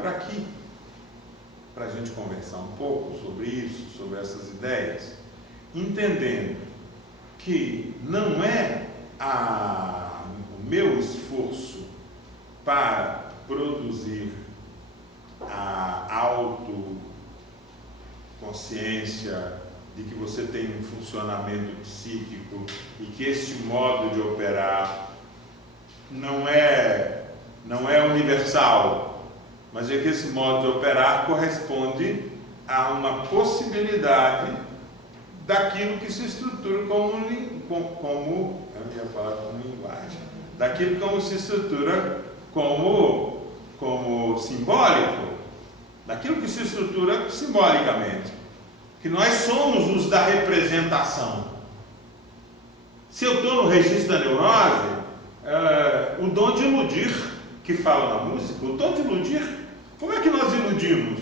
por aqui, para a gente conversar um pouco sobre isso, sobre essas ideias, entendendo que não é o meu esforço para produzir a autoconsciência de que você tem um funcionamento psíquico e que este modo de operar não é universal, mas é que esse modo de operar corresponde a uma possibilidade daquilo que se estrutura como eu ia falar como linguagem, daquilo como se estrutura como simbólico, daquilo que se estrutura simbolicamente, que nós somos os da representação. Se eu estou no registro da neurose, o dom de iludir, que fala na música, o dom de iludir, como é que nós iludimos?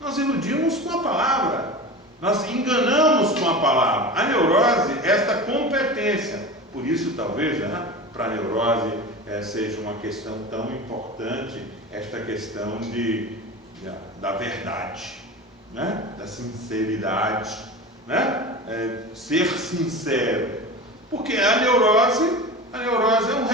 Nós iludimos com a palavra, nós enganamos com a palavra. A neurose, esta competência, por isso talvez, para a neurose seja uma questão tão importante, esta questão da verdade, da sinceridade, ser sincero, porque a neurose é um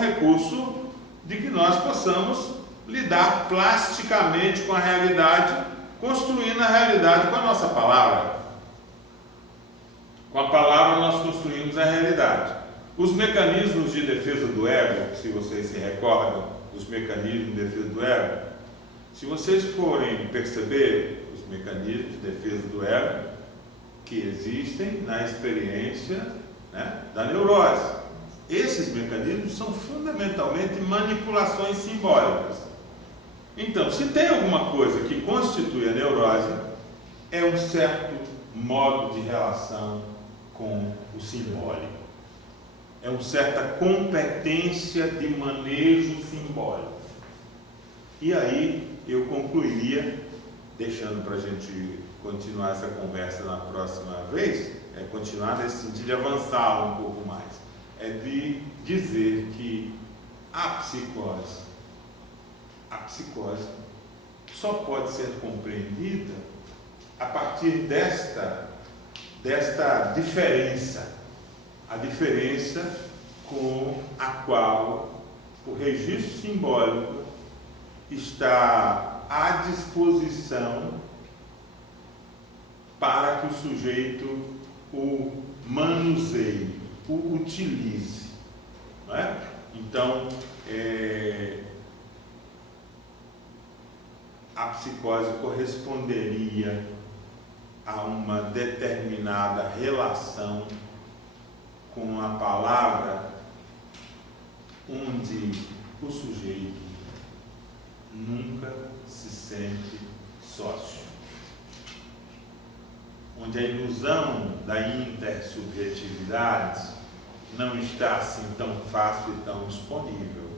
recurso de que nós possamos lidar plasticamente com a realidade, construindo a realidade com a nossa palavra. Com a palavra nós construímos a realidade. Os mecanismos de defesa do ego, se vocês se recordam dos mecanismos de defesa do ego, se vocês forem perceber os mecanismos de defesa do ego que existem na experiência da neurose, esses mecanismos são fundamentalmente manipulações simbólicas. Então, se tem alguma coisa que constitui a neurose, é um certo modo de relação com o simbólico. É uma certa competência de manejo simbólico. E aí eu concluiria, deixando para a gente continuar essa conversa na próxima vez, continuar nesse sentido de avançar um pouco mais, de dizer que a psicose só pode ser compreendida a partir desta diferença, a diferença com a qual o registro simbólico está à disposição para que o sujeito o manuseie, o utilize. Não é? Então, a psicose corresponderia a uma determinada relação com a palavra, onde o sujeito nunca se sente sócio, onde a ilusão da intersubjetividade não está assim tão fácil e tão disponível,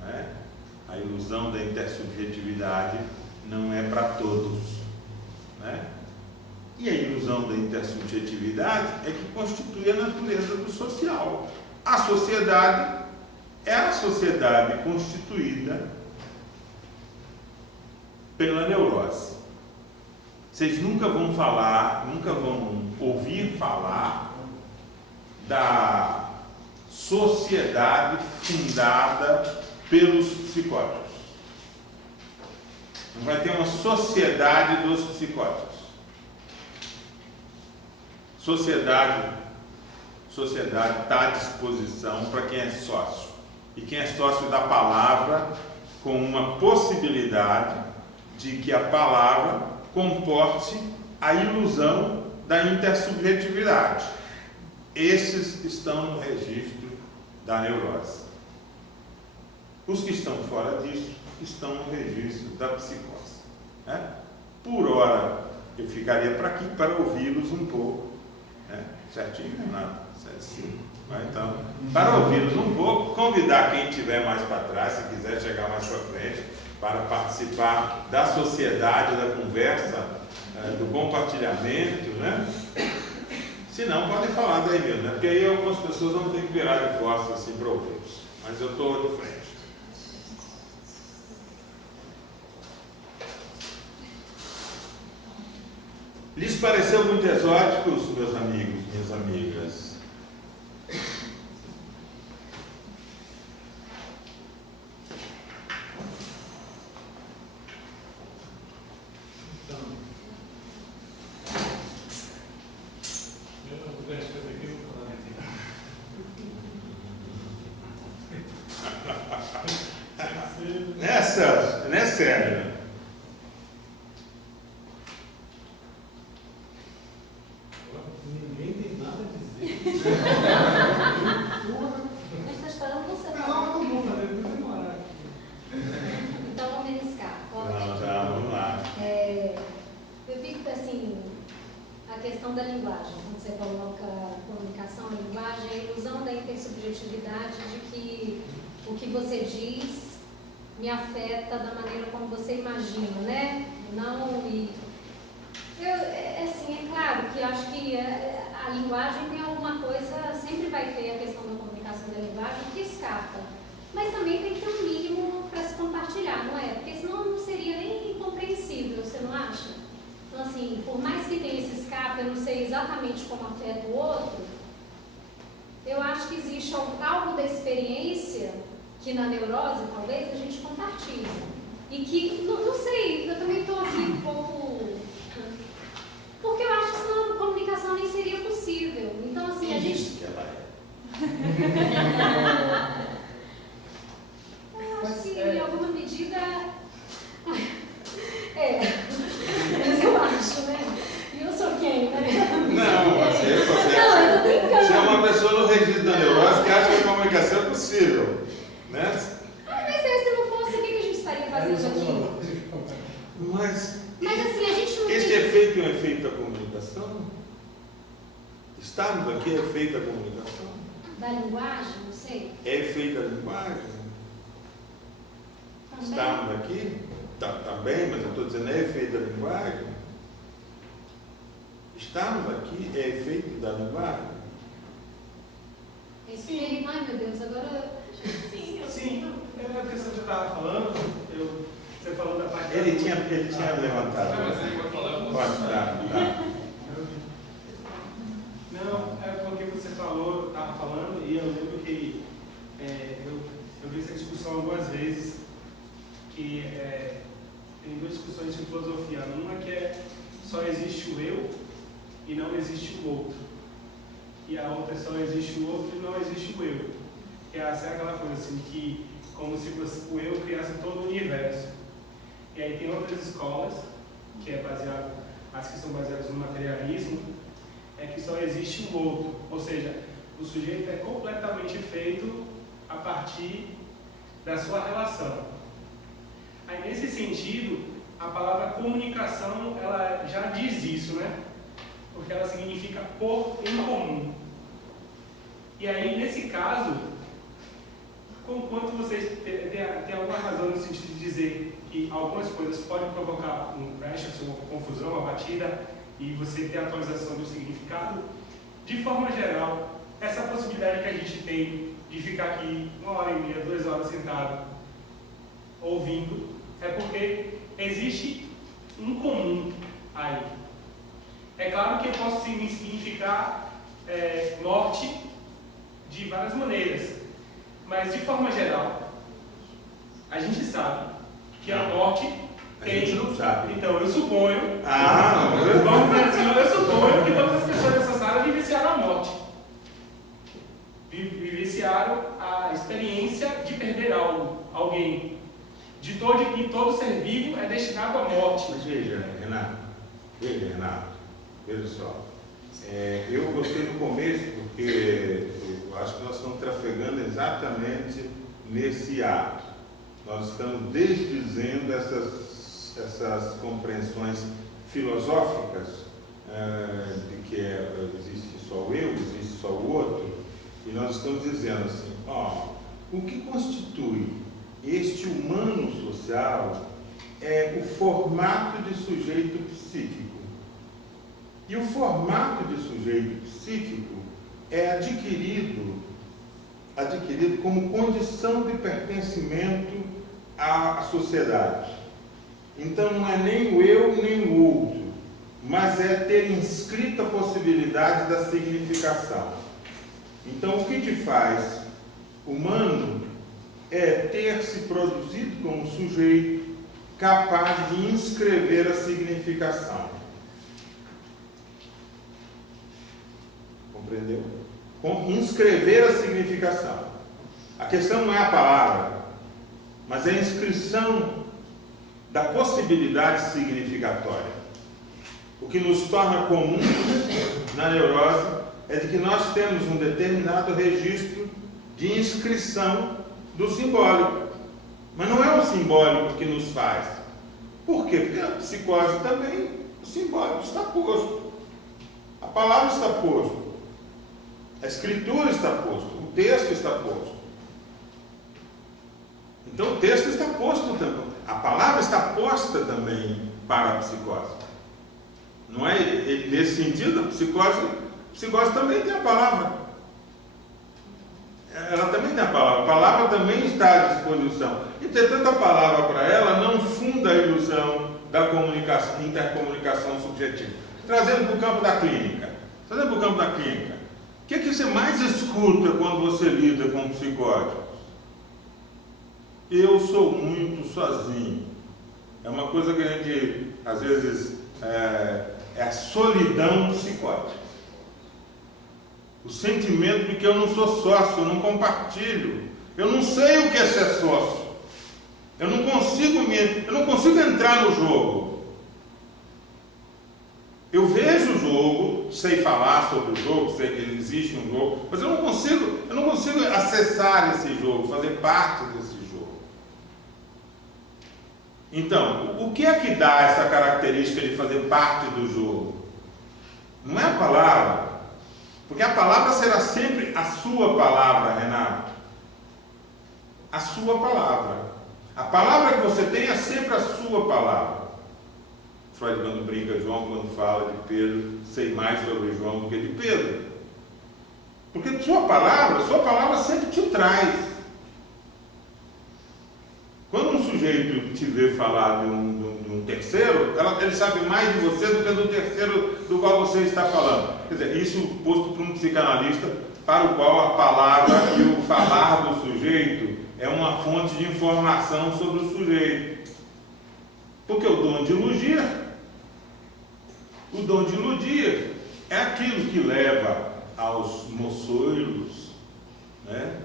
não é? A ilusão da intersubjetividade não é para todos, né? E a ilusão da intersubjetividade é que constitui a natureza do social. A sociedade é a sociedade constituída pela neurose. Vocês nunca vão ouvir falar da sociedade fundada pelos psicóticos. Não vai ter uma sociedade dos psicóticos. Sociedade está à disposição para quem é sócio. E quem é sócio da palavra, com uma possibilidade de que a palavra comporte a ilusão da intersubjetividade. Esses estão no registro da neurose. Os que estão fora disso estão no registro da psicose. Né? Por hora, eu ficaria para aqui para ouvi-los um pouco. Né? Certinho, Renato? Certinho. Então, para ouvi-los um pouco, convidar quem estiver mais para trás, se quiser chegar mais para frente, para participar da sociedade, da conversa, do compartilhamento, né? Se não, podem falar daí mesmo, né? Porque aí algumas pessoas vão ter que virar de costas assim para ouvi-los. mas eu estou de frente. Lhes pareceu muito exóticos, meus amigos, minhas amigas? Não é sério. Ninguém tem nada a dizer. Mas está esperando você. Não, todo mundo, né? Depois demorar aqui. Então vamos beliscar. Não, já, vamos lá. Eu fico assim, a questão da linguagem, quando você coloca comunicação, a linguagem, a ilusão da intersubjetividade de que o que você diz me afeta da maneira como você imagina, né? Não, assim, é claro que acho que a linguagem tem alguma coisa, sempre vai ter a questão da comunicação da linguagem que escapa, mas também tem que ter um mínimo para se compartilhar, não é? Porque senão não seria nem compreensível, você não acha? Então, assim, por mais que tenha esse escape, eu não sei exatamente como afeta o outro, eu acho que existe algo da experiência que na neurose, talvez, a gente compartilha. E que, não sei, eu também estou aqui um pouco... Porque eu acho que senão a comunicação nem seria possível. Então, assim, a gente... Isso que ela é. Eu acho que, em alguma medida... Mas eu acho, né? E eu sou quem, né? Não, você Não, eu tô brincando. Você é uma pessoa no registro da neurose que acha que a comunicação é possível, né? Mas se não fosse, o que a gente estaria fazendo aqui? Mas assim, a gente não este tem... efeito é um efeito da comunicação? Estarmos aqui é efeito da comunicação? Da linguagem, não sei. É efeito da linguagem? Também. Estarmos aqui? Tá bem, mas eu estou dizendo, é efeito da linguagem? Estarmos aqui é efeito da linguagem? Sim. Ai, meu Deus, agora... Sim, é a questão que você estava falando, você falou da parte... Ele tinha levantado. Mas ele vai falar, eu Pode dar. Não, é porque você falou, estava falando, e eu lembro que eu vi essa discussão algumas vezes, que tem duas discussões de filosofia. Uma que é só existe o eu e não existe o outro. E a outra é só existe o outro e não existe o eu. Que é aquela coisa assim, que como se o eu criasse todo o universo. E aí tem outras escolas, que é baseado, as que são baseadas no materialismo, é que só existe o outro. Ou seja, o sujeito é completamente feito a partir da sua relação. Aí, nesse sentido, a palavra comunicação, ela já diz isso, né? Porque ela significa pôr em comum. E aí, nesse caso, quanto vocês têm alguma razão no sentido de dizer que algumas coisas podem provocar um crash, uma confusão, uma batida, e você ter a atualização do significado, de forma geral, essa possibilidade que a gente tem de ficar aqui 1h30, 2 horas sentado, ouvindo, é porque existe um comum aí. É claro que eu posso significar norte de várias maneiras, mas de forma geral, a gente sabe que a morte tem... A gente não sabe. Então, eu suponho... Vamos dizer assim, eu suponho que todas as pessoas dessa sala vivenciaram a morte. Vivenciaram a experiência de perder algo, alguém. De que todo ser vivo é destinado à morte. Mas veja, Renato, veja só. Eu gostei no começo, porque eu acho que nós estamos trafegando exatamente nesse ato. Nós estamos desdizendo essas compreensões filosóficas de que existe só o eu, existe só o outro, e nós estamos dizendo assim, o que constitui este humano social é o formato de sujeito psíquico. E o formato de sujeito psíquico é adquirido adquirido como condição de pertencimento à sociedade. Então não é nem o eu nem o outro, mas é ter inscrita a possibilidade da significação. Então o que te faz humano é ter se produzido como sujeito capaz de inscrever a significação. Compreendeu? Inscrever a significação. A questão não é a palavra, mas é a inscrição da possibilidade significatória. O que nos torna comum na neurose é de que nós temos um determinado registro de inscrição do simbólico. Mas não é o simbólico que nos faz. Por quê? Porque a psicose também, o simbólico está posto. A palavra está posto. A escritura está posto. O texto está posto. Então o texto está posto também. A palavra está posta também para a psicose. Não é nesse sentido? A psicose também tem a palavra. Ela também tem a palavra também está à disposição. E ter tanta palavra para ela não funda a ilusão da comunicação, intercomunicação subjetiva. Trazendo para o campo da clínica. O que você mais escuta quando você lida com psicóticos? Eu sou muito sozinho. É uma coisa que a gente, às vezes, é a solidão psicótica. O sentimento de que eu não sou sócio, eu não compartilho, eu não sei o que é ser sócio, eu não consigo entrar no jogo. Eu vejo o jogo, sei falar sobre o jogo, sei que existe um jogo, mas eu não consigo acessar esse jogo, fazer parte desse jogo. Então, o que é que dá essa característica de fazer parte do jogo? Não é a palavra. Porque a palavra será sempre a sua palavra, Renato. A sua palavra. A palavra que você tem é sempre a sua palavra. Freud, quando brinca, João, quando fala de Pedro, sei mais sobre João do que de Pedro. Porque sua palavra sempre te traz. Quando um sujeito te vê falar de um terceiro, ele sabe mais de você do que do terceiro do qual você está falando. Quer dizer, isso posto por um psicanalista para o qual a palavra e o falar do sujeito é uma fonte de informação sobre o sujeito. Porque o dom de iludir é aquilo que leva aos moçoilos, né,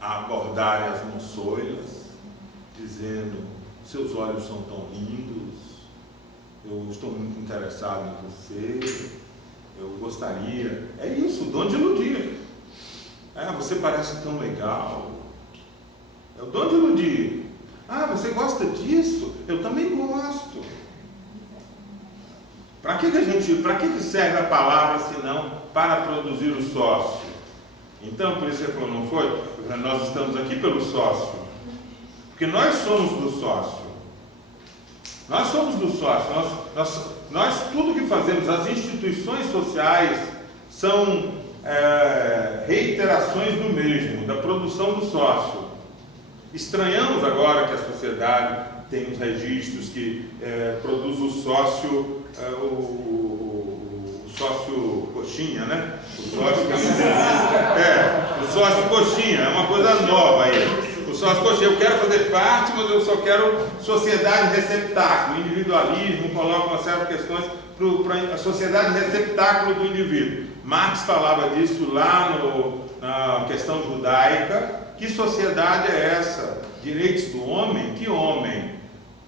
a abordarem as moçoilas, dizendo: seus olhos são tão lindos, eu estou muito interessado em você, eu gostaria. É isso, o dom de iludir. Você parece tão legal. É o dom de iludir. Você gosta disso? Eu também gosto. Para que serve a palavra senão para produzir o sócio? Então, por isso ele falou, não foi? Nós estamos aqui pelo sócio. Porque nós somos do sócio. Nós somos do sócio. Nós tudo que fazemos, as instituições sociais são reiterações do mesmo, da produção do sócio. Estranhamos agora que a sociedade tem uns registros que produz o sócio, o sócio coxinha, né? O sócio coxinha, é uma coisa nova aí. O sócio coxinha, eu quero fazer parte, mas eu só quero sociedade receptáculo, individualismo, coloca uma série de questões para a sociedade receptáculo do indivíduo. Marx falava disso lá na questão judaica. Que sociedade é essa? Direitos do homem? Que homem?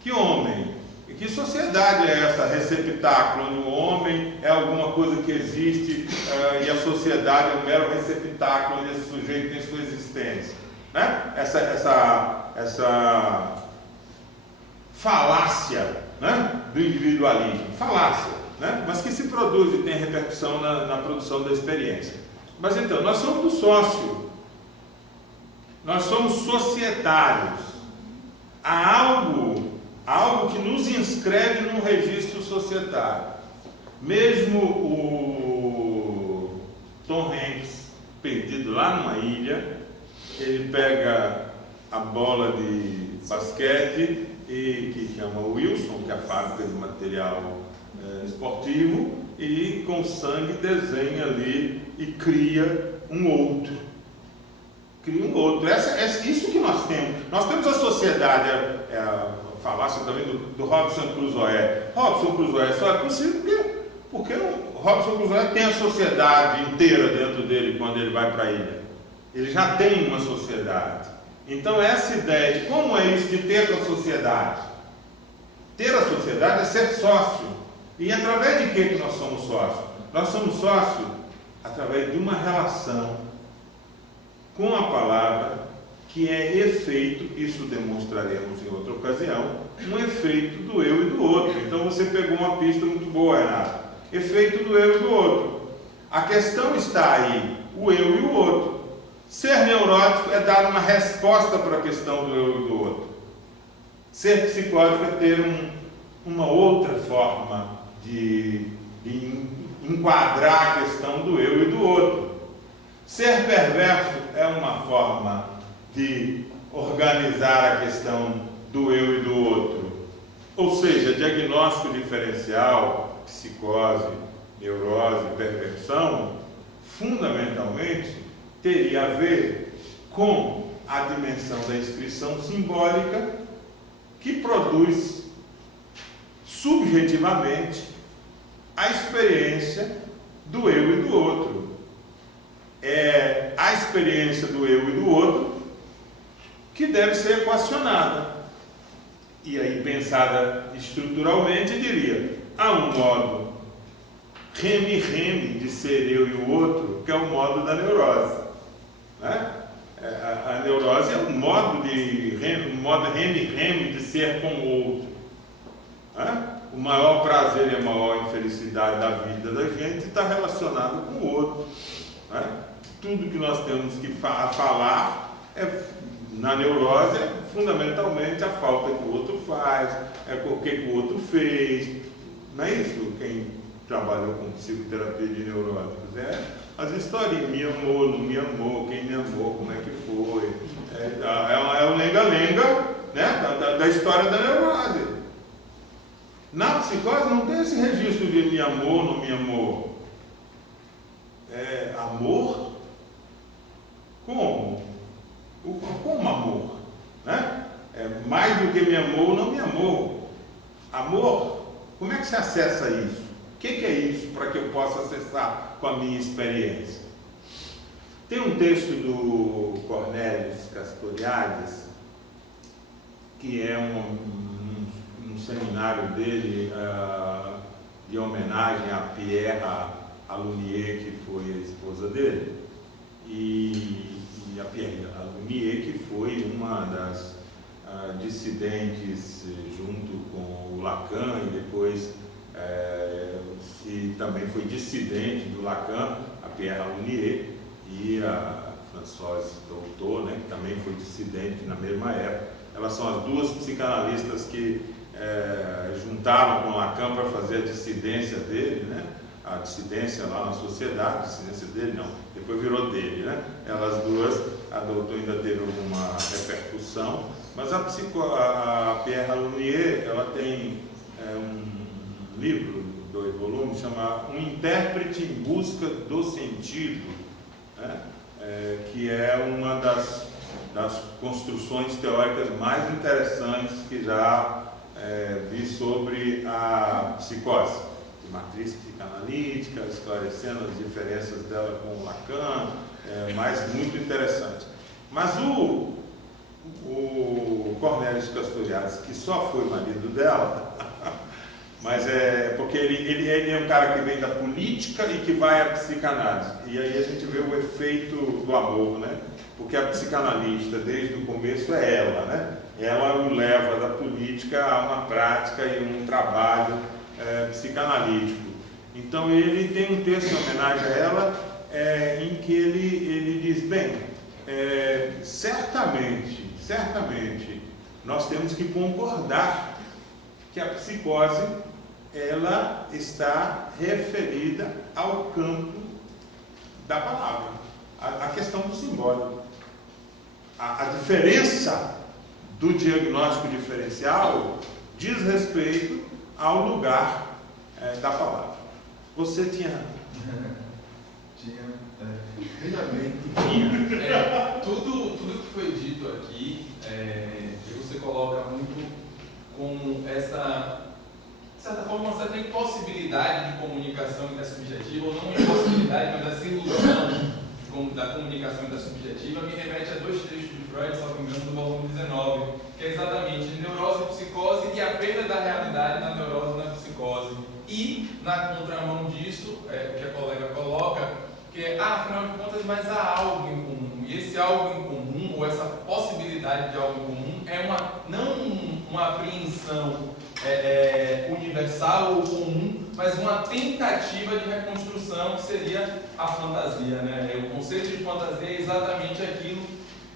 Que homem? E que sociedade é essa? Receptáculo, onde o homem é alguma coisa que existe e a sociedade é um mero receptáculo onde esse sujeito tem sua existência. Né? Essa falácia, né, do individualismo. Falácia, né? Mas que se produz e tem repercussão na produção da experiência. Mas então, nós somos do sócio. Nós somos societários. Há algo que nos inscreve num registro societário. Mesmo o Tom Hanks, perdido perdido lá numa ilha, ele pega a bola de basquete, que chama Wilson, que é a fábrica de material esportivo, e com sangue desenha ali e cria um outro. Cria um outro. Isso que nós temos. Nós temos a sociedade, falácia também do Robinson Crusoe. Robinson Crusoe só é possível porque o Robinson Crusoe tem a sociedade inteira dentro dele quando ele vai para a ilha. Ele já tem uma sociedade. Então essa ideia de como é isso de ter a sociedade? Ter a sociedade é ser sócio. E através de que nós somos sócios? Nós somos sócios através de uma relação com a palavra que é efeito, isso demonstraremos em outra ocasião, um efeito do eu e do outro. Então você pegou uma pista muito boa, Renato. Efeito do eu e do outro. A questão está aí, o eu e o outro. Ser neurótico é dar uma resposta para a questão do eu e do outro. Ser psicótico é ter uma outra forma de enquadrar a questão do eu e do outro. Ser perverso é uma forma de organizar a questão do eu e do outro. Ou seja, diagnóstico diferencial, psicose, neurose, perversão, fundamentalmente teria a ver com a dimensão da inscrição simbólica que produz subjetivamente a experiência do eu e do outro. É a experiência do eu e do outro que deve ser equacionada. E aí, pensada estruturalmente, diria, há um modo reme-reme de ser eu e o outro, que é o modo da neurose. Né? A neurose é um modo reme-reme de ser com o outro. Né? O maior prazer e a maior infelicidade da vida da gente está relacionado com o outro. Né? Tudo que nós temos que falar na neurose é fundamentalmente a falta que o outro faz, o que o outro fez. Não é isso? Quem trabalhou com psicoterapia de neuróticos as historinhas, me amou, não me amou, quem me amou, como é que foi. É o lenga-lenga, né, da história da neurose. Na psicose não tem esse registro de me amou, não me amou. Amor? Como? Como amor? Né? Mais do que me amou, não me amou. Amor? Como é que se acessa isso? O que é isso para que eu possa acessar com a minha experiência? Tem um texto do Cornelius Castoriadis, que é um seminário dele de homenagem a Pierre Alunier, que foi a esposa dele, e a Pierre Alunier, que foi uma das dissidentes junto com o Lacan, e depois também foi dissidente do Lacan, a Pierre Alunier, e a Françoise Doutor, né, que também foi dissidente na mesma época. Elas são as duas psicanalistas que juntaram com Lacan para fazer a dissidência dele, né? A dissidência lá na sociedade, a dissidência dele não, depois virou dele, né? Elas duas, a Doutor ainda teve alguma repercussão, mas a Pierre Alunier, ela tem um livro, 2 volumes, chama Um Intérprete em Busca do Sentido, né? Que é uma das construções teóricas mais interessantes que já vi sobre a psicose, de matriz psicanalítica, esclarecendo as diferenças dela com o Lacan, mas muito interessante. Mas o Cornelius Castoriadis, que só foi marido dela, mas porque ele é um cara que vem da política e que vai à psicanálise. E aí a gente vê o efeito do amor, né? Porque a psicanalista, desde o começo, é ela, né? Ela o leva da política a uma prática e um trabalho psicanalítico. Então ele tem um texto em homenagem a ela, em que ele diz, bem, certamente, nós temos que concordar que a psicose, ela está referida ao campo da palavra. a questão do simbólico. A diferença do diagnóstico diferencial diz respeito ao lugar da palavra. Você tinha... Veja bem, tudo que foi dito aqui, você coloca muito com essa, de certa forma, uma certa impossibilidade de comunicação intersubjetiva, ou não impossibilidade, mas essa ilusão da comunicação intersubjetiva me remete a 2 textos de Freud, salvo engano, do volume 19, que é exatamente neurose e psicose e a perda da realidade na neurose e na psicose. E, na contramão disso, o que a colega coloca, que é, afinal de contas, mas há algo em comum. E esse algo em comum, ou essa possibilidade de algo em comum, é não uma apreensão universal ou comum, mas uma tentativa de reconstrução que seria a fantasia, né? O conceito de fantasia é exatamente aquilo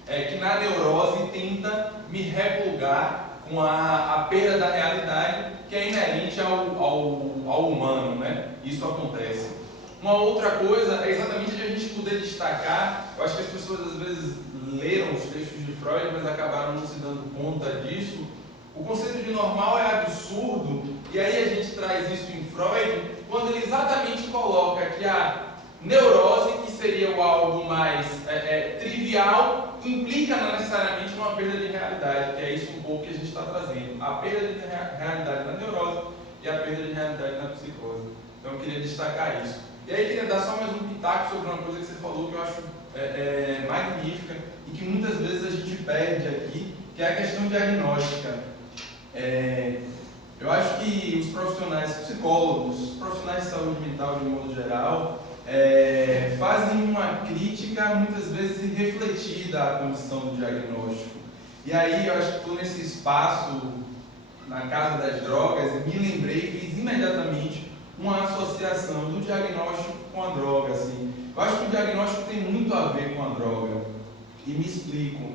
que na neurose tenta me replugar com a perda da realidade que é inerente ao humano, né? Isso acontece. Uma outra coisa é exatamente a gente poder destacar, eu acho que as pessoas às vezes leram os textos de Freud, mas acabaram não se dando conta disso. O conceito de normal é absurdo, e aí a gente traz isso em Freud, quando ele exatamente coloca que a neurose, que seria o algo mais trivial, implica necessariamente numa perda de realidade, que é isso um pouco que a gente está trazendo. A perda de realidade na neurose e a perda de realidade na psicose. Então eu queria destacar isso. E aí eu queria dar só mais um pitaco sobre uma coisa que você falou que eu acho magnífica e que muitas vezes a gente perde aqui, que é a questão diagnóstica. Eu acho que os profissionais psicólogos, os profissionais de saúde mental de modo geral, fazem uma crítica muitas vezes irrefletida à condição do diagnóstico. E aí eu acho que estou nesse espaço, na casa das drogas, e me lembrei, fiz imediatamente uma associação do diagnóstico com a droga. Assim. Eu acho que o diagnóstico tem muito a ver com a droga, e me explico.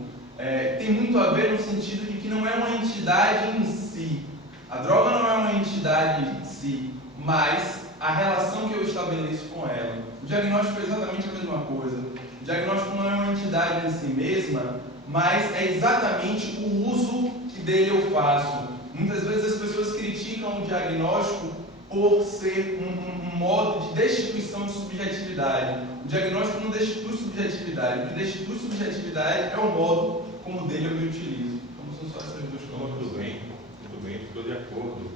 Tem muito a ver no sentido de que não é uma entidade em si. A droga não é uma entidade em si, mas a relação que eu estabeleço com ela. O diagnóstico é exatamente a mesma coisa. O diagnóstico não é uma entidade em si mesma, mas é exatamente o uso que dele eu faço. Muitas vezes as pessoas criticam o diagnóstico por ser um modo de destituição de subjetividade. O diagnóstico não destitui subjetividade. O que destitui subjetividade é o modo como dele eu me utilizo. Então são só essas 2 coisas. Muito bem, estou de acordo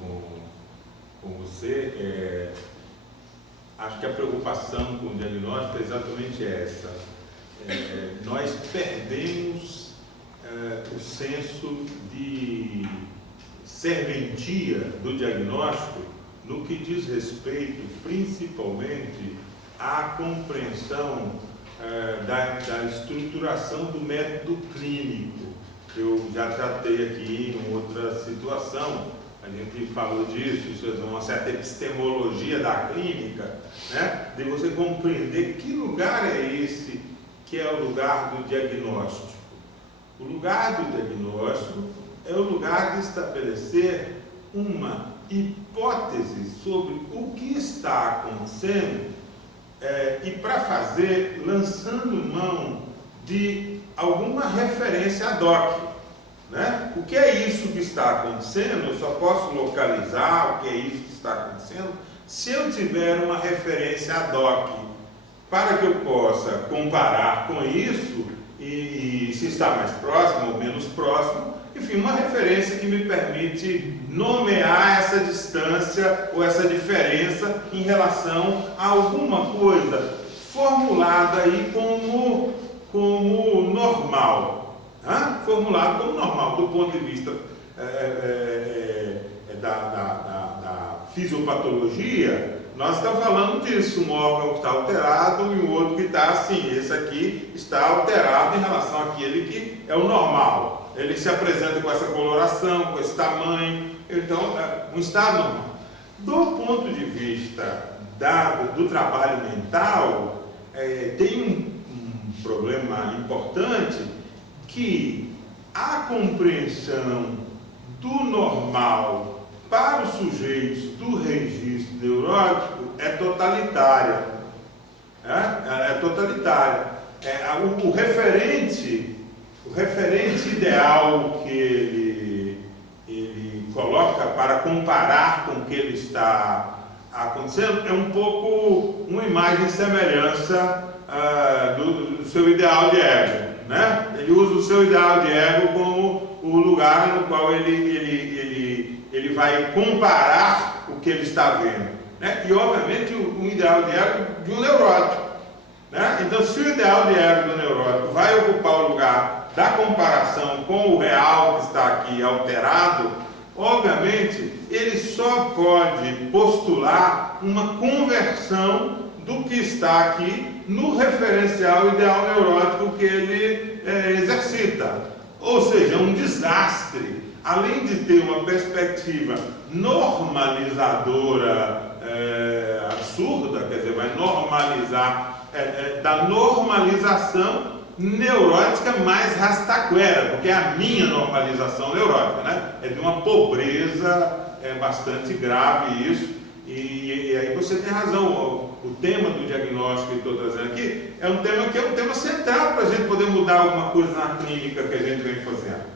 com você. Acho que a preocupação com o diagnóstico é exatamente essa. Nós perdemos o senso de serventia do diagnóstico no que diz respeito principalmente à compreensão da estruturação do método clínico. Eu já tratei aqui em outra situação, a gente falou disso, isso é uma certa epistemologia da clínica, né? De você compreender que lugar é esse que é o lugar do diagnóstico. O lugar do diagnóstico é o lugar de estabelecer uma hipótese sobre o que está acontecendo e para fazer, lançando mão de alguma referência ad hoc, né? O que é isso que está acontecendo? Eu só posso localizar o que é isso que está acontecendo se eu tiver uma referência ad hoc, para que eu possa comparar com isso e se está mais próximo ou menos próximo, enfim, uma referência que me permite nomear essa distância ou essa diferença em relação a alguma coisa formulada aí como normal, né? Formulado como normal do ponto de vista da fisiopatologia. Nós estamos falando disso, um órgão que está alterado e um outro que está assim. Esse aqui está alterado em relação àquele que é o normal. Ele se apresenta com essa coloração, com esse tamanho, então um estado normal. Do ponto de vista do trabalho mental, tem um problema importante, que a compreensão do normal para os sujeitos do registro neurótico é totalitária. É totalitária. o referente ideal que ele coloca para comparar com o que ele está acontecendo é um pouco uma imagem e semelhança do seu ideal de ego, né? Ele usa o seu ideal de ego como o lugar no qual ele vai comparar o que ele está vendo, né? E obviamente o ideal de ego de um neurótico, né? Então, se o ideal de ego do neurótico vai ocupar o lugar da comparação com o real que está aqui alterado, obviamente ele só pode postular uma conversão do que está aqui no referencial ideal neurótico que ele exercita. Ou seja, um desastre. Além de ter uma perspectiva normalizadora absurda, quer dizer, vai normalizar, da normalização neurótica mais rastaquera, porque é a minha normalização neurótica, né? É de uma pobreza bastante grave isso, e aí você tem razão, o tema do diagnóstico que estou trazendo aqui é um tema central para a gente poder mudar alguma coisa na clínica que a gente vem fazendo.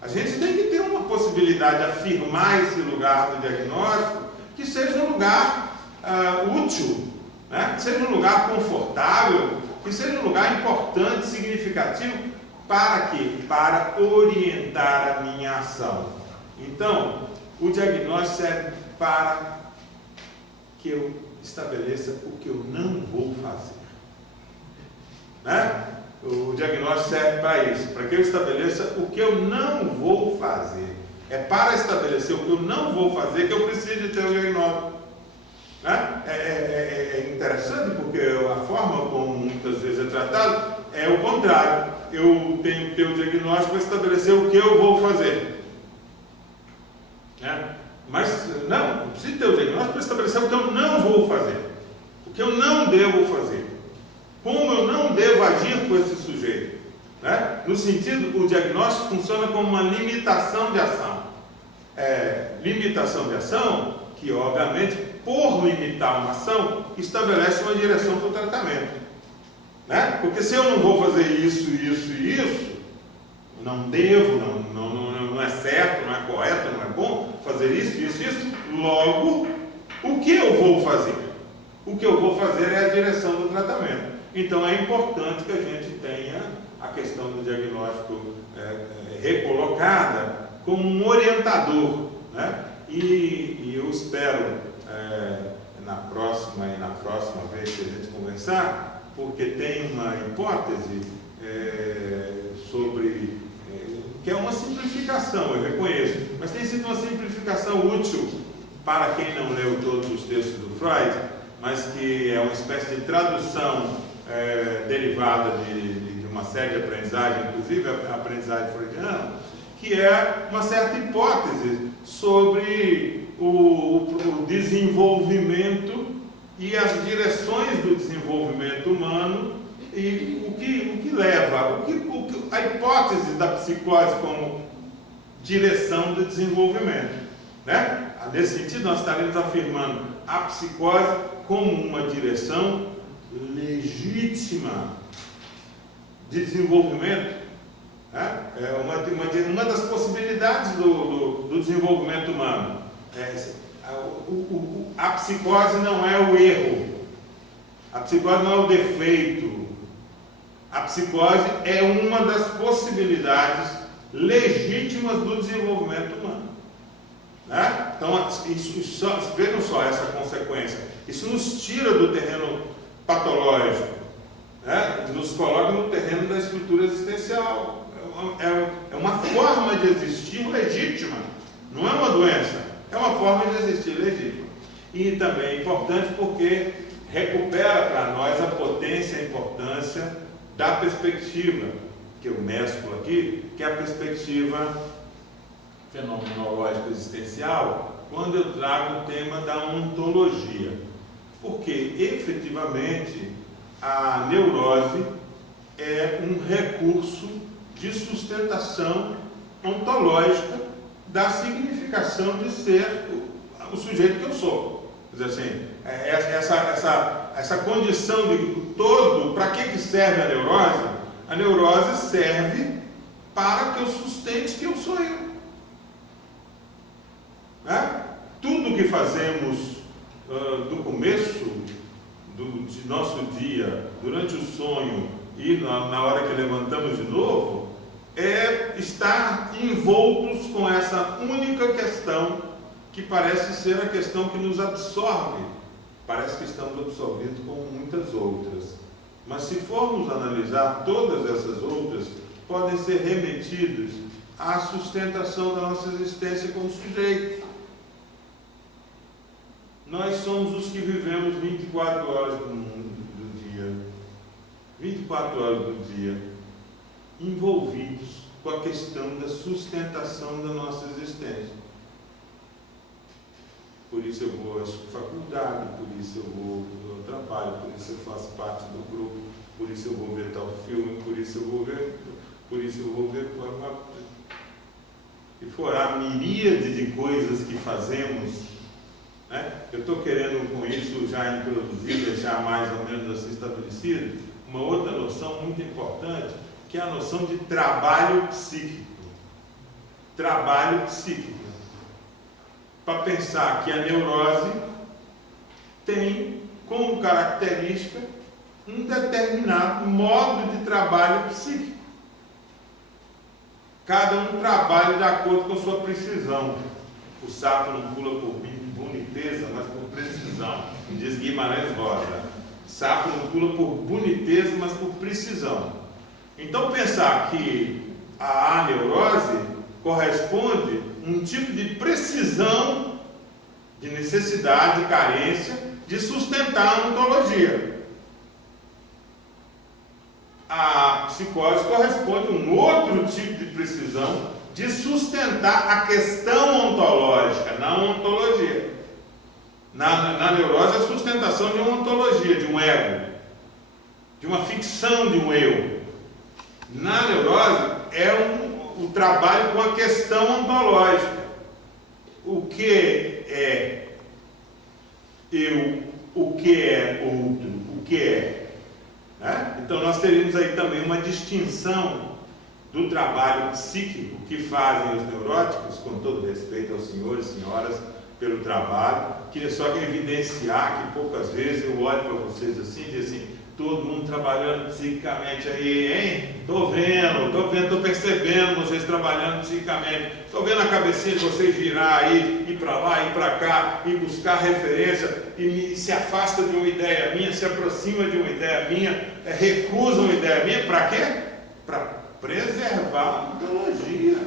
A gente tem que ter uma possibilidade de afirmar esse lugar do diagnóstico que seja um lugar útil, né? Que seja um lugar confortável, que seja um lugar importante, significativo, para quê? Para orientar a minha ação. Então, o diagnóstico serve para que eu estabeleça o que eu não vou fazer, né? O diagnóstico serve para isso, para que eu estabeleça o que eu não vou fazer. É para estabelecer o que eu não vou fazer que eu preciso de ter o diagnóstico, né? É interessante porque a forma como muitas vezes é tratado é o contrário. Eu tenho que ter o diagnóstico para estabelecer o que eu vou fazer, né? Mas não, eu preciso ter o diagnóstico para estabelecer o que eu não vou fazer, o que eu não devo fazer, como eu não devo agir com esse sujeito, né? No sentido, o diagnóstico funciona como uma limitação de ação. Limitação de ação que, obviamente, por limitar uma ação, estabelece uma direção para o tratamento, né? Porque se eu não vou fazer isso, isso e isso, não devo, não é certo, não é correto, não é bom fazer isso, isso, isso, logo, o que eu vou fazer? O que eu vou fazer é a direção do tratamento. Então é importante que a gente tenha a questão do diagnóstico recolocada como um orientador, né? E eu espero na próxima vez que a gente conversar, porque tem uma hipótese sobre que é uma simplificação, eu reconheço, mas tem sido uma simplificação útil para quem não leu todos os textos do Freud, mas que é uma espécie de tradução derivada de uma série de aprendizagem, inclusive a aprendizagem freudiana, que é uma certa hipótese sobre o desenvolvimento e as direções do desenvolvimento humano e o que leva, a hipótese da psicose como direção do desenvolvimento, né? Nesse sentido, nós estaremos afirmando a psicose como uma direção legítima de desenvolvimento, né? É uma das possibilidades do desenvolvimento humano. A psicose não é o erro, a psicose não é o defeito, a psicose é uma das possibilidades legítimas do desenvolvimento humano, né? Então, vejam só essa consequência. Isso nos tira do terreno patológico, né? Nos coloca no terreno da estrutura existencial. É uma forma de existir legítima, não é uma doença, é uma forma de existir legítima. E também é importante porque recupera para nós a potência e a importância da perspectiva que eu mesclo aqui, que é a perspectiva fenomenológica existencial, quando eu trago o tema da ontologia. Porque, efetivamente, a neurose é um recurso de sustentação ontológica da significação de ser o sujeito que eu sou, Quer dizer assim, essa condição de todo, para que serve a neurose? A neurose serve para que eu sustente que eu sou eu. Né? Tudo que fazemos do começo de nosso dia, durante o sonho e na hora que levantamos de novo, é estar envoltos com essa única questão que parece ser a questão que nos absorve. Parece que estamos absorvidos com muitas outras. Mas se formos analisar, todas essas outras podem ser remetidas à sustentação da nossa existência como sujeitos. Nós somos os que vivemos 24 horas do dia, 24 horas do dia, envolvidos com a questão da sustentação da nossa existência. Por isso eu vou à faculdade, por isso eu vou ao trabalho, por isso eu faço parte do grupo, por isso eu vou ver tal filme, por isso eu vou ver e fora a miríade de coisas que fazemos, né? Eu estou querendo com isso já introduzir, deixar mais ou menos assim estabelecido, uma outra noção muito importante, que é a noção de trabalho psíquico. Trabalho psíquico. Para pensar que a neurose tem como característica um determinado modo de trabalho psíquico. Cada um trabalha de acordo com sua precisão. O sapo não pula por boniteza, mas por precisão. Diz Guimarães Rosa. Sapo não pula por boniteza, mas por precisão. Então pensar que a neurose corresponde a um tipo de precisão, de necessidade, de carência, de sustentar a ontologia. A psicose corresponde a um outro tipo de precisão de sustentar a questão ontológica, na ontologia. Na neurose, a sustentação de uma ontologia, de um ego, de uma ficção de um eu. Na neurose, o trabalho com a questão ontológica. O que é eu, o que é outro, o que é. Né? Então, nós teríamos aí também uma distinção do trabalho psíquico que fazem os neuróticos, com todo respeito aos senhores e senhoras pelo trabalho. Queria só evidenciar que poucas vezes eu olho para vocês assim e digo assim, todo mundo trabalhando psiquicamente aí, hein? Estou percebendo vocês trabalhando psiquicamente. Estou vendo a cabecinha de vocês girar aí, ir para lá, ir para cá, ir buscar referência, e se afasta de uma ideia minha, se aproxima de uma ideia minha, recusa uma ideia minha, para quê? Para preservar a ontologia.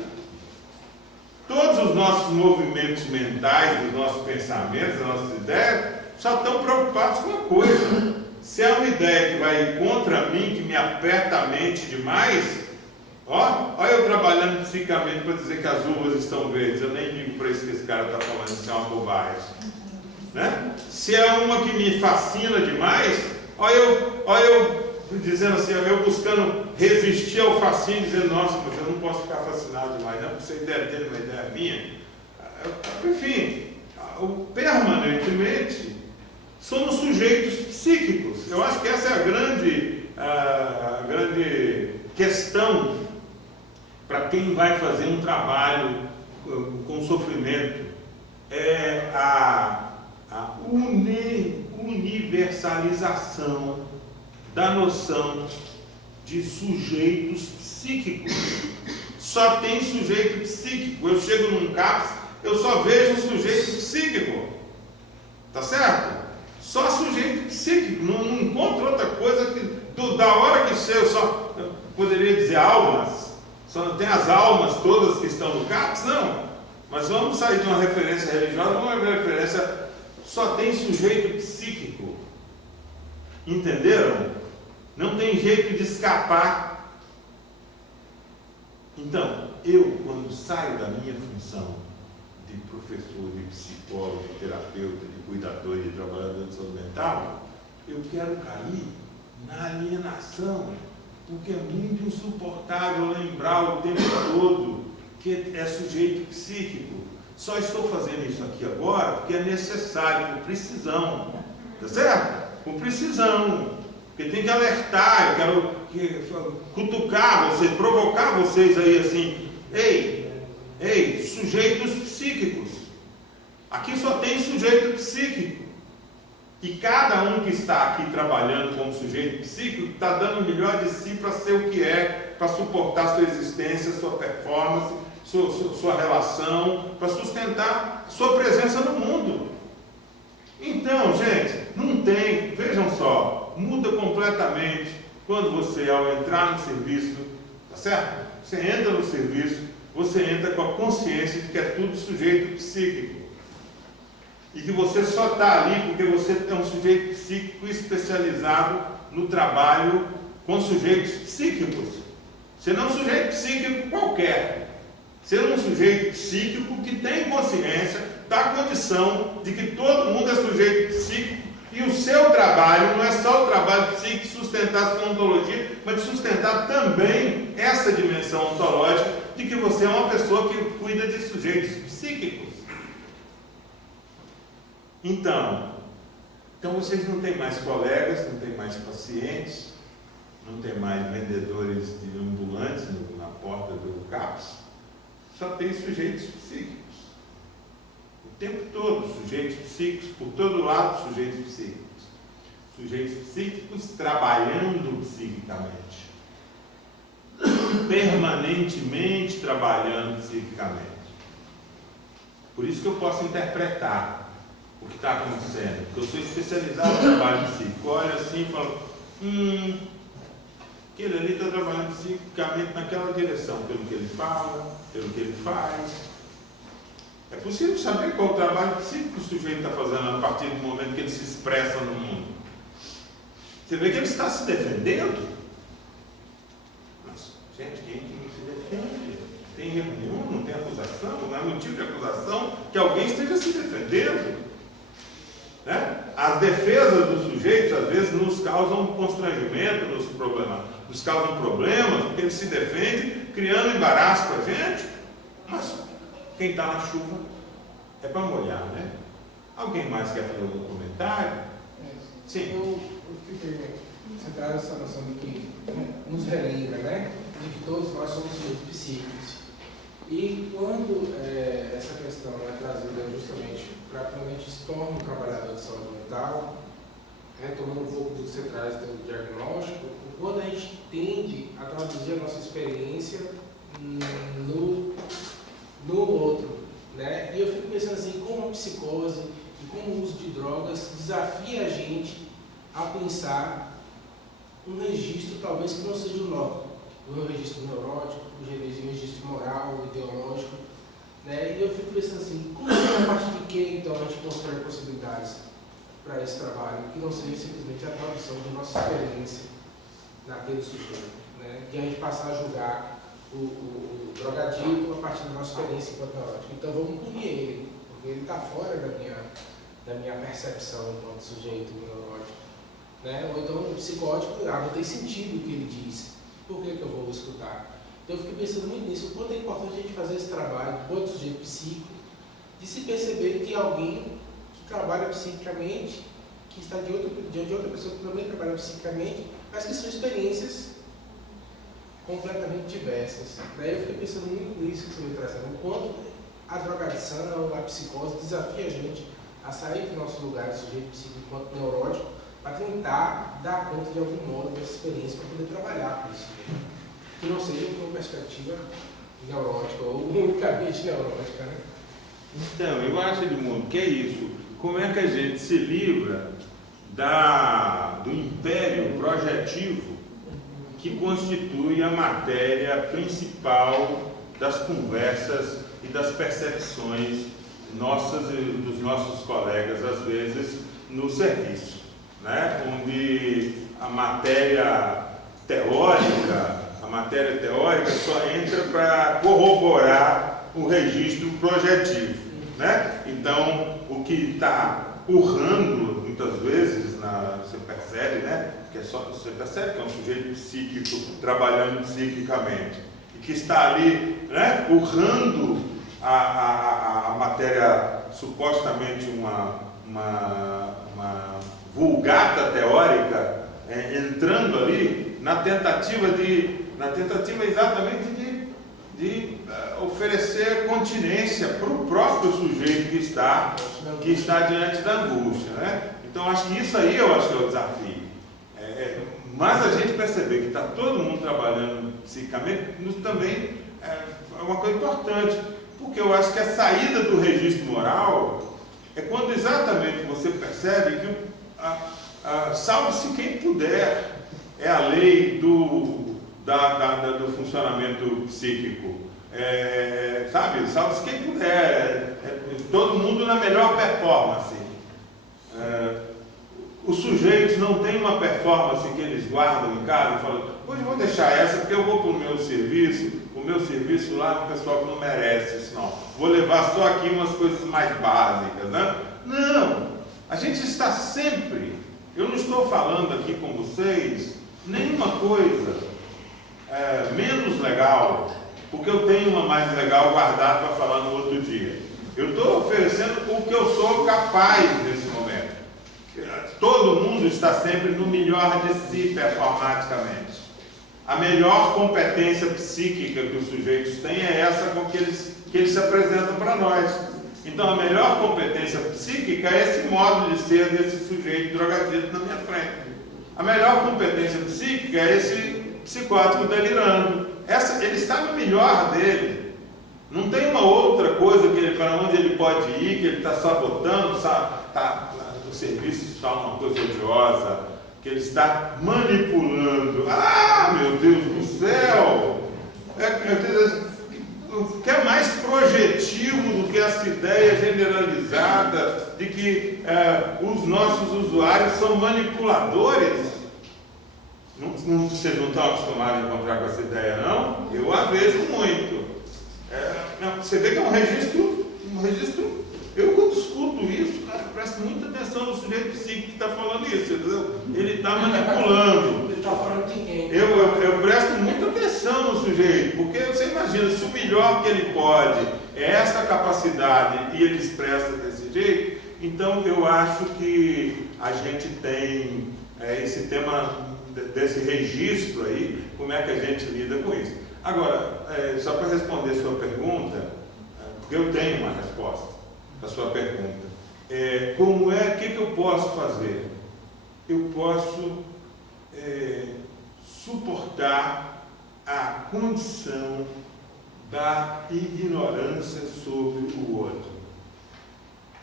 Todos os nossos movimentos mentais, os nossos pensamentos, as nossas ideias, só estão preocupados com uma coisa. Se é uma ideia que vai contra mim, que me aperta a mente demais, olha eu trabalhando psicamente para dizer que as uvas estão verdes. Eu nem digo para isso que esse cara está falando, isso é uma bobagem. Né? Se é uma que me fascina demais, olha eu dizendo assim, eu buscando resistir ao fascínio, dizendo, nossa, mas eu não posso ficar fascinado demais, não, porque essa ideia dele é uma ideia minha. Enfim, permanentemente somos sujeitos psíquicos. Eu acho que essa é a grande questão para quem vai fazer um trabalho com sofrimento. É a universalização da noção de sujeitos psíquicos. Só tem sujeito psíquico. Eu chego num CAPS, eu só vejo um sujeito psíquico. Tá certo? Só sujeito psíquico, não encontro outra coisa que, da hora que chega, eu poderia dizer almas, só não tem as almas todas que estão no CAPS, não. Mas vamos sair de uma referência religiosa, uma referência, só tem sujeito psíquico. Entenderam? Não tem jeito de escapar. Então, eu, quando saio da minha função de professor, de psicólogo, de terapeuta, de cuidador, de trabalhador de saúde mental, eu quero cair na alienação, porque é muito insuportável lembrar o tempo todo que é sujeito psíquico. Só estou fazendo isso aqui agora porque é necessário, por precisão. Tá certo? Com precisão. Porque tem que alertar, eu quero cutucar vocês, provocar vocês aí assim. Ei, sujeitos psíquicos. Aqui só tem sujeito psíquico. E cada um que está aqui trabalhando como sujeito psíquico está dando o melhor de si para ser o que é, para suportar sua existência, sua performance, sua relação, para sustentar sua presença no mundo. Então, gente, não tem, vejam só, muda completamente quando você, ao entrar no serviço, tá certo? Você entra no serviço, você entra com a consciência de que é tudo sujeito psíquico. E que você só está ali porque você é um sujeito psíquico especializado no trabalho com sujeitos psíquicos. Você não é um sujeito psíquico qualquer. Você é um sujeito psíquico que tem consciência da condição de que todo mundo é sujeito psíquico e o seu trabalho não é só o trabalho psíquico de sustentar a sua ontologia, mas de sustentar também essa dimensão ontológica de que você é uma pessoa que cuida de sujeitos psíquicos. Então vocês não têm mais colegas, não têm mais pacientes, não tem mais vendedores de ambulantes na porta do CAPS, só tem sujeitos psíquicos. O tempo todo, sujeitos psíquicos, por todo lado, sujeitos psíquicos. Sujeitos psíquicos trabalhando psiquicamente. Permanentemente trabalhando psiquicamente. Por isso que eu posso interpretar o que está acontecendo. Porque eu sou especializado no trabalho psíquico. Olha assim e falo, aquele ali está trabalhando psiquicamente naquela direção, pelo que ele fala, pelo que ele faz. É possível saber qual o trabalho psíquico o sujeito está fazendo a partir do momento que ele se expressa no mundo. Você vê que ele está se defendendo. Mas, gente, quem não se defende? Tem erro nenhum, não tem acusação, não é motivo de acusação que alguém esteja se defendendo. Né? As defesas dos sujeitos, às vezes, nos causam constrangimento, nos causam problemas, porque eles se defendem, criando embaraço para a gente. Mas quem está na chuva é para molhar, né? Alguém mais quer fazer algum comentário? Sim. Eu fiquei centrado nessa noção de que nos relembra, né? De que todos nós somos sujeitos psíquicos. E quando essa questão é trazida justamente para quando a gente se torna um trabalhador de saúde mental, retomando um pouco do que você traz do diagnóstico, quando a gente tende a traduzir a nossa experiência no outro, né? E eu fico pensando assim, como a psicose e como o uso de drogas desafia a gente a pensar um registro talvez que não seja o nosso, um registro neurótico, um registro moral, ideológico, né? E eu fico pensando assim, como a partir de que então a gente constrói possibilidades para esse trabalho, que não seja simplesmente a tradução da nossa experiência naquele sujeito, né? Que a gente passar a julgar o drogadito a partir da nossa experiência enquanto neurótico. Então vamos punir ele, porque ele está fora da minha percepção enquanto sujeito neurótico, né? Ou então o psicótico, não tem sentido o que ele diz, por que eu vou escutar? Então eu fiquei pensando muito nisso, o quanto é importante a gente fazer esse trabalho, enquanto sujeito psíquico, de se perceber que alguém que trabalha psiquicamente, que está diante de outra pessoa que também trabalha psiquicamente, mas que são experiências completamente diversas. Daí eu fiquei pensando muito nisso que você me trazendo, o quanto a drogadição, a psicose desafia a gente a sair do nosso lugar de sujeito psíquico enquanto neurótico, para tentar dar conta de algum modo dessa experiência, para poder trabalhar com isso. Que não seja com uma perspectiva neurótica ou unicamente neurótica, né? Então, eu acho, Edmundo, que é isso. Como é que a gente se livra do império projetivo que constitui a matéria principal das conversas e das percepções nossas e dos nossos colegas, às vezes, no serviço, né? Onde a matéria teórica só entra para corroborar o registro projetivo, né? Então, o que está urrando, muitas vezes, você percebe, né? Você percebe que é um sujeito psíquico trabalhando psiquicamente e que está ali, né? Urrando a matéria supostamente uma vulgata teórica entrando ali na tentativa exatamente de oferecer continência para o próprio sujeito que está diante da angústia, né? Então acho que isso aí eu acho que é o desafio. Mas a gente perceber que está todo mundo trabalhando psicicamente também é uma coisa importante, porque eu acho que a saída do registro moral é quando exatamente você percebe que salve-se quem puder, é a lei do funcionamento psíquico, sabe? Salve-se quem puder, todo mundo na melhor performance. Os sujeitos não têm uma performance que eles guardam em casa e falam, hoje eu vou deixar essa porque eu vou para o meu serviço lá é um pessoal que não merece isso não, vou levar só aqui umas coisas mais básicas, né? Não, a gente está sempre, eu não estou falando aqui com vocês nenhuma coisa menos legal, porque eu tenho uma mais legal guardada para falar no outro dia. Eu estou oferecendo o que eu sou capaz nesse momento. Todo mundo está sempre no melhor de si performaticamente. A melhor competência psíquica que os sujeitos têm é essa com que eles se apresentam para nós. Então a melhor competência psíquica é esse modo de ser desse sujeito drogadito na minha frente. A melhor competência psíquica é esse psicótico delirando. Ele está no melhor dele. Não tem uma outra coisa para onde ele pode ir, que ele está sabotando, o serviço está uma coisa odiosa, que ele está manipulando. Ah, meu Deus do céu! O que é mais projetivo do que essa ideia generalizada de que os nossos usuários são manipuladores? Vocês não estão acostumados a encontrar com essa ideia, não? Eu a vejo muito. Você vê que é um registro. Eu, quando escuto isso, cara, presto muita atenção no sujeito psíquico que está falando isso, entendeu? Ele está manipulando. Ele está falando de quem? Eu presto muita atenção no sujeito, porque você imagina, se o melhor que ele pode é essa capacidade e ele expressa desse jeito, então eu acho que a gente tem esse tema desse registro aí, como é que a gente lida com isso. Agora, só para responder sua pergunta, porque eu tenho uma resposta para sua pergunta, o que eu posso fazer? Eu posso suportar a condição da ignorância sobre o outro.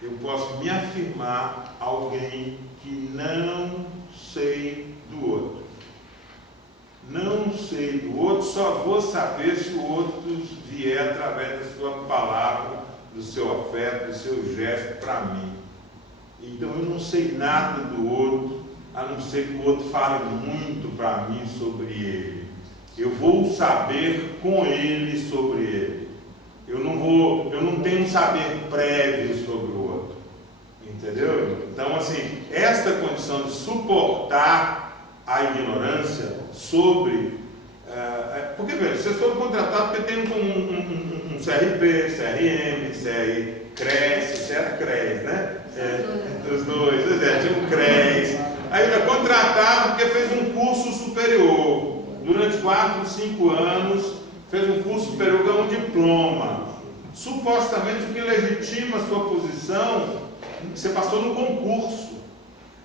Eu posso me afirmar alguém que não sei do outro. Não sei do outro, só vou saber se o outro vier através da sua palavra, do seu afeto, do seu gesto para mim. Então eu não sei nada do outro, a não ser que o outro fale muito para mim sobre ele. Eu vou saber com ele sobre ele. Eu não tenho um saber prévio sobre o outro. Entendeu? Então, assim, esta condição de suportar a ignorância sobre... porque, veja, vocês foram contratados porque tem um CRP, CRM, CRCRES, você era CRES, né? Os dois, tinha um CRES. Aí ele é contratado porque fez um curso superior. Durante 4, 5 anos, fez um curso superior, ganhou um diploma. Supostamente, o que legitima a sua posição, você passou no concurso.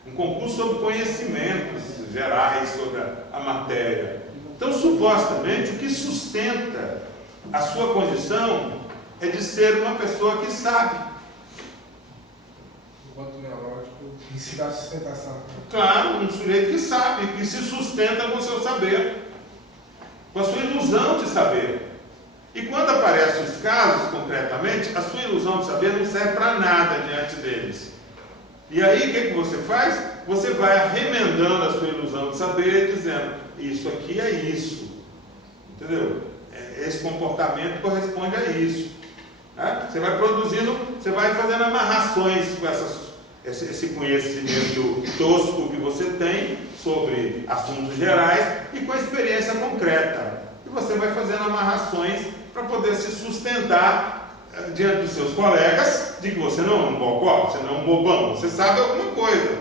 Um concurso sobre conhecimentos gerais sobre a matéria. Então, supostamente, o que sustenta a sua condição é de ser uma pessoa que sabe. Enquanto neológico, se dá sustentação. Claro, um sujeito que sabe, que se sustenta com o seu saber, com a sua ilusão de saber. E quando aparecem os casos, concretamente, a sua ilusão de saber não serve para nada diante deles. E aí, o que você faz? Você vai arremendando a sua ilusão de saber, dizendo, isso aqui é isso. Entendeu? Esse comportamento corresponde a isso. Né? Você vai produzindo, você vai fazendo amarrações com esse conhecimento tosco que você tem sobre assuntos gerais e com a experiência concreta. E você vai fazendo amarrações para poder se sustentar diante dos seus colegas de que você não é um bocó, você não é um bobão, você sabe alguma coisa.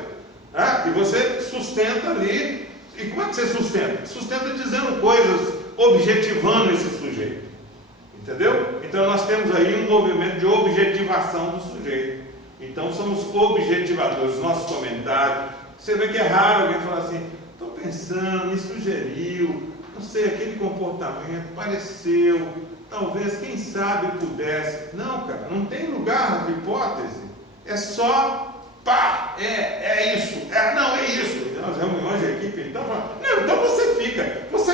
Né? E você sustenta ali. E como é que você sustenta? Sustenta dizendo coisas, objetivando esse sujeito. Entendeu? Então nós temos aí um movimento de objetivação do sujeito. Então somos objetivadores, nossos comentários. Você vê que é raro alguém falar assim, estou pensando, me sugeriu, não sei, aquele comportamento, pareceu, talvez, quem sabe pudesse. Não, cara, não tem lugar de hipótese. É só, pá, é isso, não, é isso. Nas reuniões de equipe, então, fala, não, então você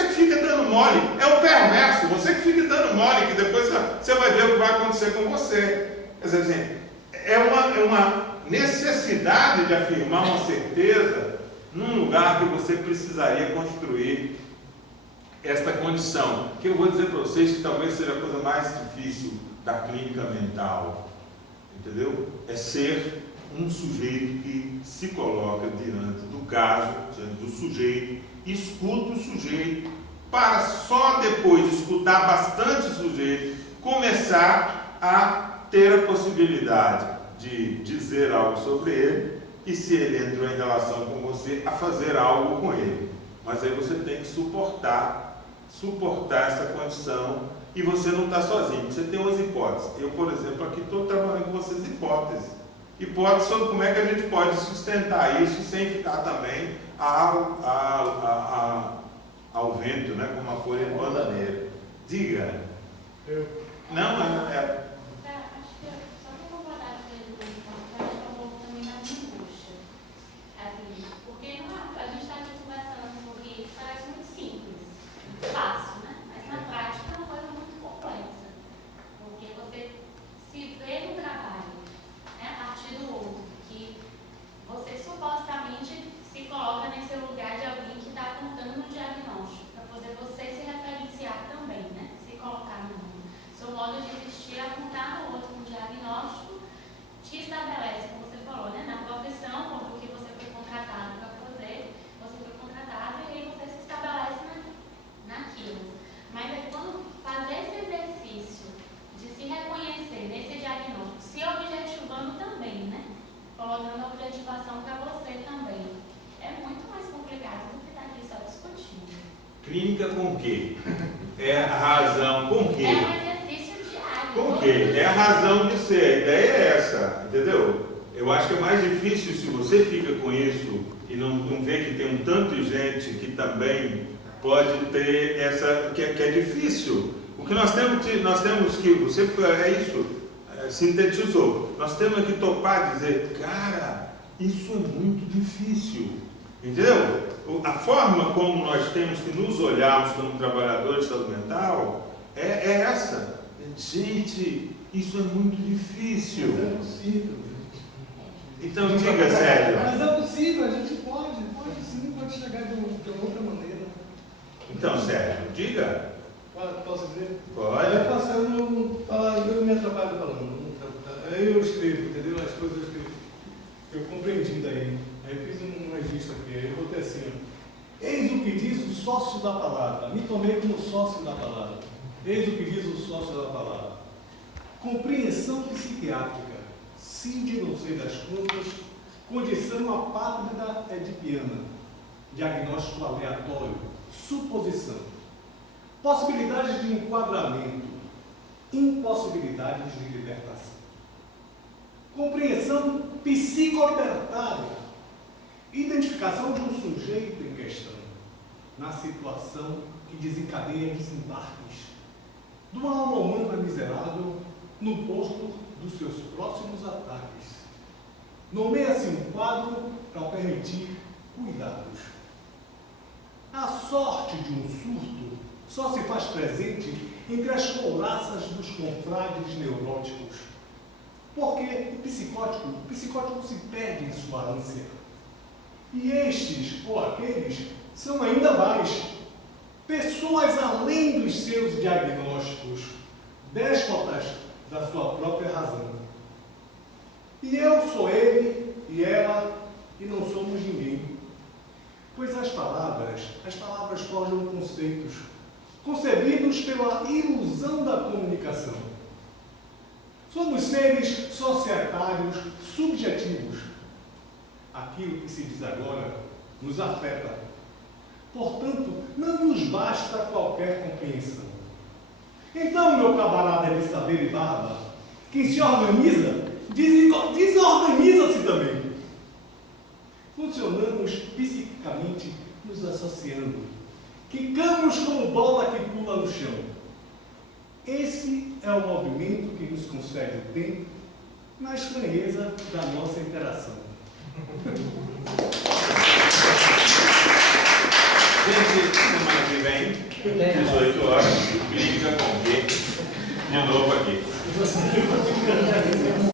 que fica dando mole, é o perverso, você que fica dando mole, que depois você vai ver o que vai acontecer com você. Quer dizer, assim, é uma necessidade de afirmar uma certeza num lugar que você precisaria construir esta condição, que eu vou dizer para vocês que talvez seja a coisa mais difícil da clínica mental, entendeu? É ser um sujeito que se coloca diante do caso, diante do sujeito, escuta o sujeito, para só depois de escutar bastante o sujeito, começar a ter a possibilidade de dizer algo sobre ele, e se ele entrou em relação com você, a fazer algo com ele. Mas aí você tem que suportar essa condição, e você não está sozinho, você tem umas hipóteses. Eu, por exemplo, aqui estou trabalhando com vocês hipóteses sobre como é que a gente pode sustentar isso sem ficar também ao vento, né, como uma folha de bananeira. Diga. Não, Acho que só para concordar com ele, eu acho que eu vou também na angústia. Assim, porque a gente está aqui conversando sobre isso, parece muito simples, muito fácil, né? Mas na prática é uma coisa muito complexa. Porque você se vê no trabalho, né, a partir do outro, que você supostamente se coloca nesse lugar de alguém que está apontando um diagnóstico, para poder você se referenciar também, né? Se colocar no mundo. Seu modo de existir é apontar no outro um diagnóstico, te estabelece, como você falou, né? Na profissão, como que você foi contratado para fazer, você foi contratado e aí você se estabelece naquilo. Mas aí quando fazer esse exercício de se reconhecer nesse diagnóstico, se objetivando também, né? Colocando a objetivação para você também. É muito mais complicado do que estar aqui só discutindo. Clínica com o quê? É a razão com o quê? É um exercício diário. Com o quê? É a razão de ser. A ideia é essa, entendeu? Eu acho que é mais difícil se você fica com isso e não vê que tem um tanto de gente que também pode ter essa, que é difícil. O que nós temos que, você é isso, sintetizou. Nós temos que topar e dizer, cara, isso é muito difícil. Entendeu? A forma como nós temos que nos olharmos como trabalhadores de saúde mental é essa. Gente, isso é muito difícil. Mas é possível. Então diga, Sérgio. Mas é possível, a gente pode sim, pode chegar de outra maneira. Então, Sérgio, diga. Posso dizer? Pode. Eu me atrapalho falando. Eu escrevo, entendeu? As coisas que eu compreendi daí. Aí eu fiz um registro aqui, aí eu botei assim, ó. Eis o que diz o sócio da palavra. Me tomei como sócio da palavra. Eis o que diz o sócio da palavra. Compreensão psiquiátrica, sim de não sei das contas, condição apátrida edipiana, diagnóstico aleatório, suposição, possibilidades de enquadramento, impossibilidades de libertação. Compreensão psicolibertária, identificação de um sujeito em questão, na situação que desencadeia desembarques de uma alma humana miserável no posto dos seus próximos ataques. Nomeia-se um quadro para permitir cuidados. A sorte de um surto só se faz presente entre as couraças dos confrades neuróticos, porque o psicótico se perde em sua ânsia. E estes ou aqueles são ainda mais pessoas além dos seus diagnósticos, déspotas da sua própria razão. E eu sou ele e ela e não somos ninguém. Pois as palavras forjam conceitos concebidos pela ilusão da comunicação. Somos seres societários subjetivos. Aquilo que se diz agora nos afeta. Portanto, não nos basta qualquer compreensão. Então, meu camarada de saber e barba, quem se organiza, desorganiza-se também. Funcionamos psiquicamente nos associando. Quicamos como bola que pula no chão. Esse é o movimento que nos concede o tempo na estranheza da nossa interação. Gente, semana que vem, 18 horas, briga com o quê? De novo aqui.